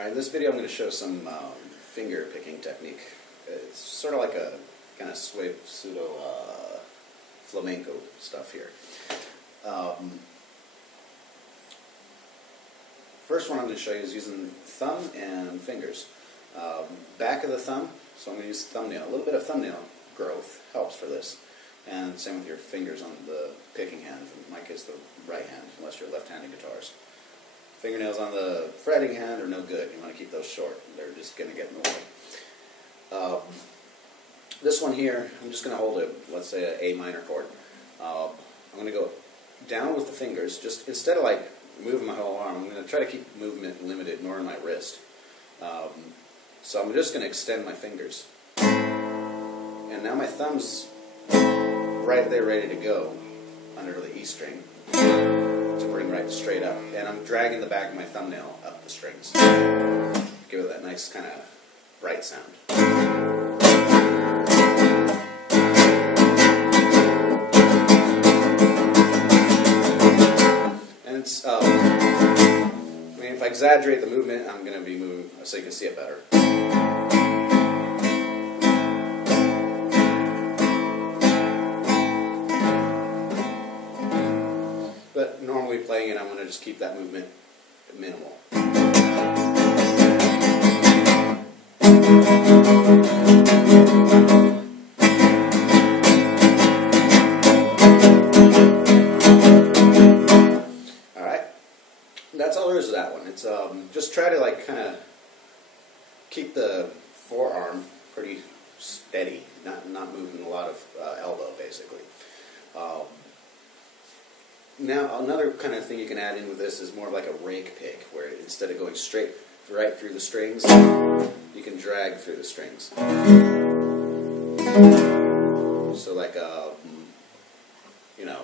Alright, in this video I'm going to show some finger picking technique. It's sort of like a kind of pseudo flamenco stuff here. First one I'm going to show you is using thumb and fingers. Back of the thumb, so I'm going to use the thumbnail. A little bit of thumbnail growth helps for this. And same with your fingers on the picking hand. In my case, the right hand, unless you're left-handed guitars. Fingernails on the fretting hand are no good. You want to keep those short. They're just going to get in the way. This one here, I'm just going to hold a, let's say, an A minor chord. I'm going to go down with the fingers. Just instead of like moving my whole arm, I'm going to try to keep movement limited, nor in my wrist. So I'm just going to extend my fingers. And now my thumb's right there ready to go under the E string to bring right straight up. And I'm dragging the back of my thumbnail up the strings. Give it that nice kind of bright sound. And it's, I mean, if I exaggerate the movement, I'm going to be moving so you can see it better. But normally playing it, I'm going to just keep that movement minimal. Alright, that's all there is to that one. It's just try to like kind of keep the forearm pretty steady, not moving a lot of elbow basically. Now, another kind of thing you can add in with this is more like a rake pick, where instead of going right through the strings, you can drag through the strings. So like, you know,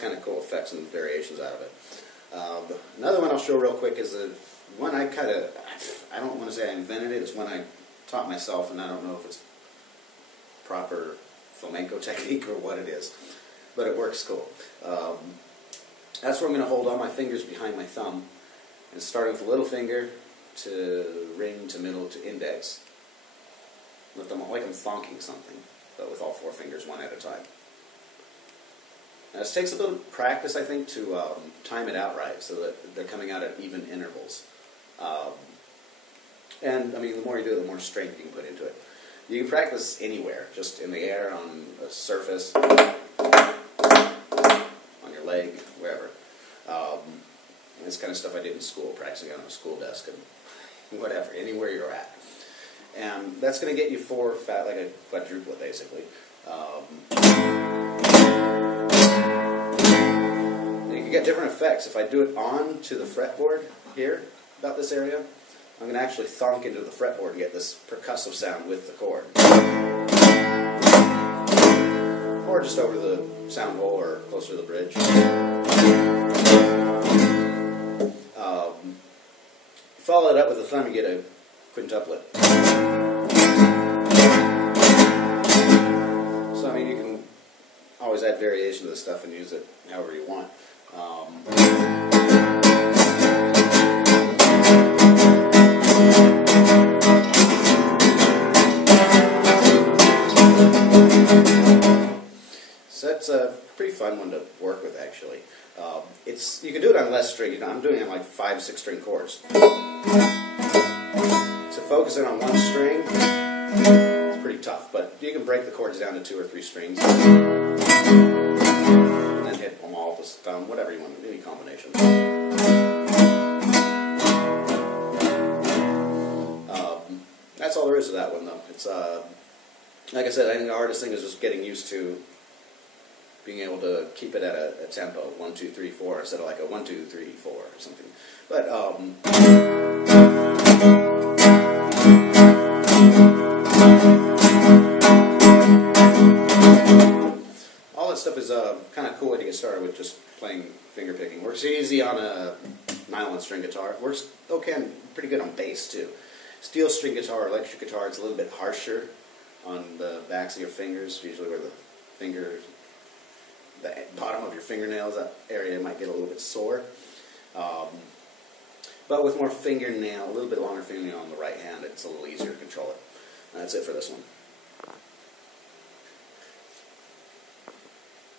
kind of cool effects and variations out of it. Another one I'll show real quick is the one I don't want to say I invented it, it's one I taught myself, and I don't know if it's proper flamenco technique or what it is, but it works cool. That's where I'm going to hold all my fingers behind my thumb, and starting with the little finger to ring to middle to index, let them like I'm thonking something, but with all four fingers one at a time. Now, this takes a little practice, I think, to time it out right so that they're coming out at even intervals. And, I mean, the more you do it, the more strength you can put into it. You can practice anywhere, just in the air, on a surface, on your leg, wherever. This kind of stuff I did in school, practicing on a school desk and whatever, anywhere you're at. And that's going to get you like a quadruplet, basically. You get different effects. If I do it on to the fretboard here, about this area, I'm going to actually thonk into the fretboard and get this percussive sound with the chord. Or just over the sound hole or closer to the bridge. Follow it up with the thumb, you get a quintuplet. So, I mean, you can always add variation to this stuff and use it however you want. So that's a pretty fun one to work with, actually. You can do it on less string. I'm doing it on like 5, 6 string chords. So focusing on one string is pretty tough, but you can break the chords down to 2 or 3 strings. And then hit them all with the thumb, whatever you want, any combination. That's all there is to that one, though. It's like I said, I think the hardest thing is just getting used to being able to keep it at a tempo, 1, 2, 3, 4, instead of like a 1, 2, 3, 4 or something. But all that stuff is kind of cool way to get started with just playing finger picking. Works easy on a nylon string guitar. Works okay, and pretty good on bass too. Steel string guitar or electric guitar, it's a little bit harsher on the backs of your fingers, usually where the bottom of your fingernails, that area might get a little bit sore. But with more fingernail, a little bit longer fingernail on the right hand, it's a little easier to control it. And that's it for this one.